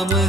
Satnam